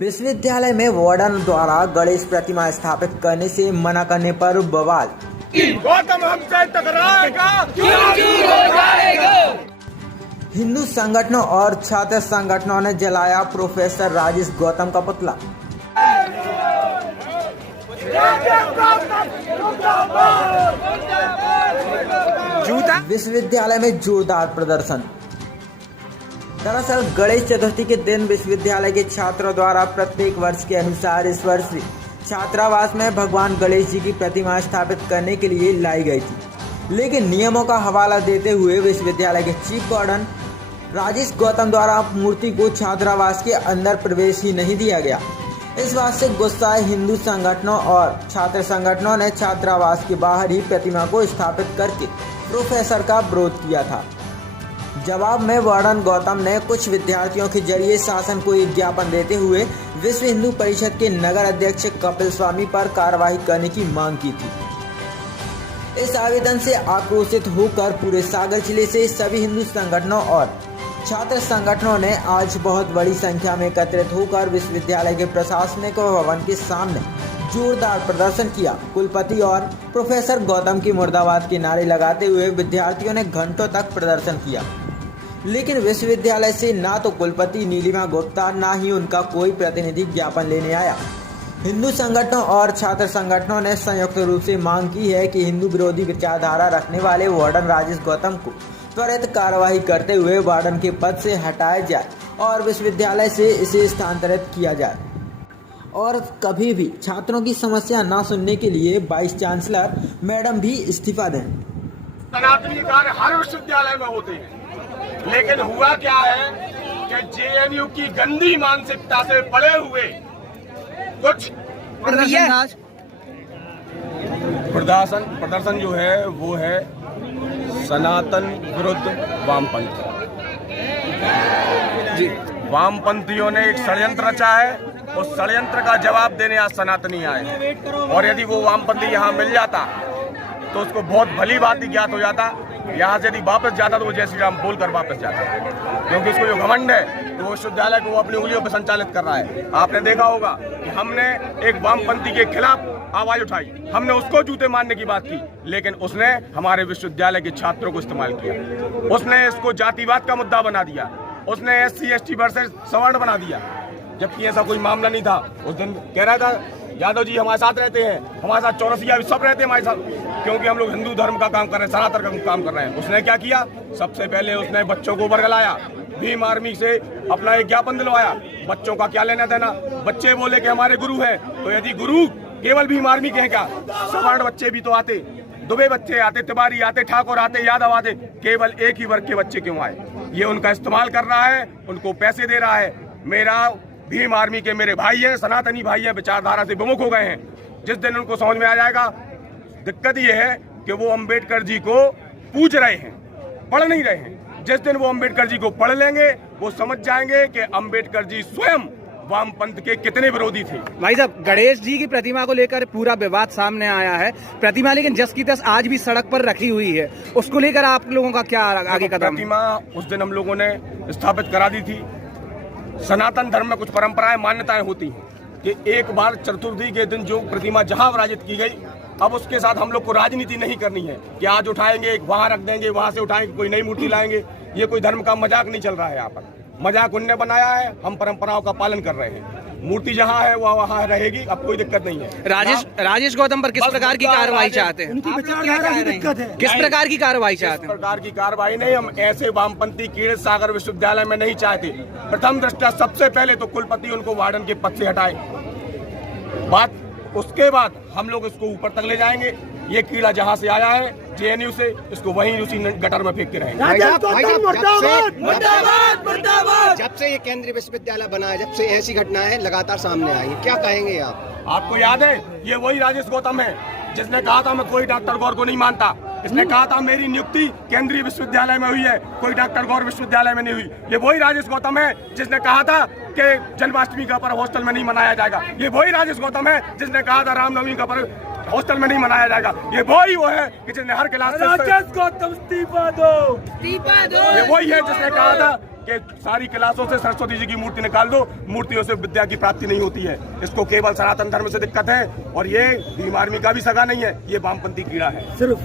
विश्वविद्यालय में वार्डन द्वारा गणेश प्रतिमा स्थापित करने से मना करने पर बवाल। गौतम हमसे टकराएगा, क्यों हो जाएगा। हिंदू संगठनों और छात्र संगठनों ने जलाया प्रोफेसर राजेश गौतम का पुतला। विश्वविद्यालय में जोरदार प्रदर्शन। दरअसल गणेश चतुर्थी के दिन विश्वविद्यालय के छात्रों द्वारा प्रत्येक वर्ष के अनुसार इस वर्ष भी छात्रावास में भगवान गणेश जी की प्रतिमा स्थापित करने के लिए लाई गई थी, लेकिन नियमों का हवाला देते हुए विश्वविद्यालय के चीफ वार्डन राजेश गौतम द्वारा मूर्ति को छात्रावास के अंदर प्रवेश ही नहीं दिया गया। इस बात से गुस्साए हिंदू संगठनों और छात्र संगठनों ने छात्रावास के बाहर ही प्रतिमा को स्थापित करके प्रोफेसर का विरोध किया था। जवाब में वार्डन गौतम ने कुछ विद्यार्थियों के जरिए शासन को एक ज्ञापन देते हुए विश्व हिंदू परिषद के नगर अध्यक्ष कपिल स्वामी पर कार्रवाई करने की मांग की थी। इस आवेदन से आक्रोशित होकर पूरे सागर जिले से सभी हिंदू संगठनों और छात्र संगठनों ने आज बहुत बड़ी संख्या में एकत्रित होकर विश्वविद्यालय के प्रशासनिक भवन के सामने जोरदार प्रदर्शन किया। कुलपति और प्रोफेसर गौतम की मुर्दाबाद के नारे लगाते हुए विद्यार्थियों ने घंटों तक प्रदर्शन किया, लेकिन विश्वविद्यालय से ना तो कुलपति नीलिमा गुप्ता ना ही उनका कोई प्रतिनिधि ज्ञापन लेने आया। हिंदू संगठनों और छात्र संगठनों ने संयुक्त रूप से मांग की है कि हिंदू विरोधी विचारधारा रखने वाले वार्डन राजेश गौतम को त्वरित कार्रवाई करते हुए वार्डन के पद से हटाया जाए और विश्वविद्यालय से इसे स्थानांतरित किया जाए और कभी भी छात्रों की समस्या न सुनने के लिए वाइस चांसलर मैडम भी इस्तीफा दें। सनातनी कार्य हर विश्वविद्यालय में होते हैं, लेकिन हुआ क्या है कि जेएनयू की गंदी मानसिकता से पड़े हुए कुछ प्रदर्शन जो है वो है सनातन विरुद्ध वामपंथ जी। वामपंथियों ने एक षड्यंत्र रचा है, उस षड्यंत्र का जवाब देने आज सनातनी आए, और यदि वो वामपंथी यहाँ मिल जाता तो उसको बहुत भली बात ही ज्ञात हो जाता। यहाँ से यदि वापस जाता तो वो जय श्री राम बोलकर वापस जाता, क्योंकि उसको जो घमंड है तो वो विश्वविद्यालय को वो अपनी उंगलियों पर संचालित कर रहा है। आपने देखा होगा कि हमने एक वामपंथी के खिलाफ आवाज उठाई, हमने उसको जूते मारने की बात की, लेकिन उसने हमारे विश्वविद्यालय के छात्रों को इस्तेमाल किया। उसने इसको जातिवाद का मुद्दा बना दिया, उसने SC ST वर्सेस सवर्ण बना दिया, जबकि ऐसा कोई मामला नहीं था। उस दिन कह रहा था यादव जी हमारे साथ रहते हैं, हमारे साथ चौरसिया भी सब रहते हैं हमारे साथ, क्योंकि हम लोग हिंदू धर्म का काम कर रहे हैं, सनातन का काम कर रहे हैं। उसने क्या किया, सबसे पहले उसने बच्चों को बरगलाया, भीम आर्मी से अपना एक ज्ञापन दिलवाया। बच्चों का क्या लेना देना, बच्चे बोले कि हमारे गुरु है, तो यदि गुरु केवल भीम आर्मी के हैं क्या, सवर्ण बच्चे भी तो आते, दुबे बच्चे आते, तिवारी आते, ठाकुर आते, यादव आते, केवल एक ही वर्ग के बच्चे क्यों आए। ये उनका इस्तेमाल कर रहा है, उनको पैसे दे रहा है। मेरा भीम आर्मी के मेरे भाई हैं, सनातनी भाई हैं, विचारधारा से विमुख हो गए हैं। जिस दिन उनको समझ में आ जाएगा, दिक्कत ये है कि वो अंबेडकर जी को पूज रहे हैं, पढ़ नहीं रहे हैं। जिस दिन वो अंबेडकर जी को पढ़ लेंगे, वो समझ जाएंगे कि अंबेडकर जी स्वयं वामपंथ के कितने विरोधी थे। भाई साहब, गणेश जी की प्रतिमा को लेकर पूरा विवाद सामने आया है। प्रतिमा लेकिन जस की तस आज भी सड़क पर रखी हुई है, उसको लेकर आप लोगों का क्या आगे कदम? प्रतिमा उस दिन हम लोगों ने स्थापित करा दी थी। सनातन धर्म में कुछ परंपराएं मान्यताएं होती हैं कि एक बार चतुर्थी के दिन जो प्रतिमा जहां विराजित की गई, अब उसके साथ हम लोग को राजनीति नहीं करनी है कि आज उठाएंगे वहां रख देंगे, वहां से उठाएंगे कोई नई मूर्ति लाएंगे। ये कोई धर्म का मजाक नहीं चल रहा है। यहाँ पर मजाक उनने बनाया है, हम परंपराओं का पालन कर रहे हैं। मूर्ति जहाँ है वो वहाँ रहेगी, अब कोई दिक्कत नहीं है। राजेश गौतम पर किस प्रकार की कार्रवाई चाहते हैं? किस प्रकार की कार्रवाई चाहते हैं? प्रकार की कार्रवाई नहीं, हम ऐसे वामपंथी कीड़े सागर विश्वविद्यालय में नहीं चाहते। प्रथम दृष्टया सबसे पहले तो कुलपति उनको वार्डन के पद से हटाए, उसके बाद हम लोग इसको ऊपर तक ले जाएंगे। ये कीड़ा जहाँ से आया है JNU से, इसको वहीं उसी गटर में फेंकते रहेंगे। जब से ये केंद्रीय विश्वविद्यालय बना है, जब से ऐसी घटनाएं लगातार सामने आई, क्या कहेंगे आप? आपको याद है, ये वही राजेश गौतम है जिसने कहा था मैं कोई डॉक्टर गौर को नहीं मानता। इसने कहा था मेरी नियुक्ति केंद्रीय विश्वविद्यालय में हुई है, कोई डॉक्टर गौर विश्वविद्यालय में नहीं हुई। ये वही राजेश गौतम है जिसने कहा था कि जन्माष्टमी का पर्व हॉस्टल में नहीं मनाया जाएगा। ये वही राजेश गौतम है जिसने कहा था रामनवमी का पर्व हॉस्टल में नहीं मनाया जाएगा। ये वही वो है कि जिसने हर क्लास राजेश गौतम इस्तीफा दो। ये वही है जिसने कहा था कि सारी क्लासों से सरस्वती जी की मूर्ति निकाल दो, मूर्तियों से विद्या की प्राप्ति नहीं होती है। इसको केवल सनातन धर्म से दिक्कत है और ये भीम आर्मी का भी सगा नहीं है, ये वामपंथी कीड़ा है। सिर्फ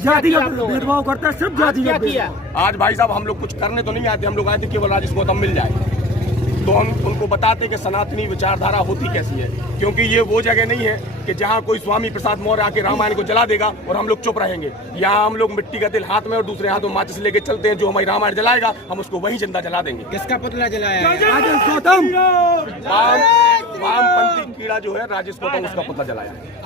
जाति का भेदभाव करता है, सिर्फ जाति का भेदभाव। आज भाई साहब हम लोग कुछ करने तो नहीं आए थे, हम लोग आए थे केवल राजेश गौतम मिल जाए तो हम उनको बताते कि सनातनी विचारधारा होती कैसी है, क्योंकि ये वो जगह नहीं है कि जहाँ कोई स्वामी प्रसाद मौर्य आके रामायण को जला देगा और हम लोग चुप रहेंगे। यहाँ हम लोग मिट्टी का तिल हाथ में और दूसरे हाथ में माचिस लेके चलते हैं, जो हमारी रामायण जलाएगा हम उसको वही जिंदा जला देंगे। किसका पुतला जलाया है? राजेश गौतम वामपंथी कीड़ा जो है राजेश गौतम, उसका पुतला जलाया है।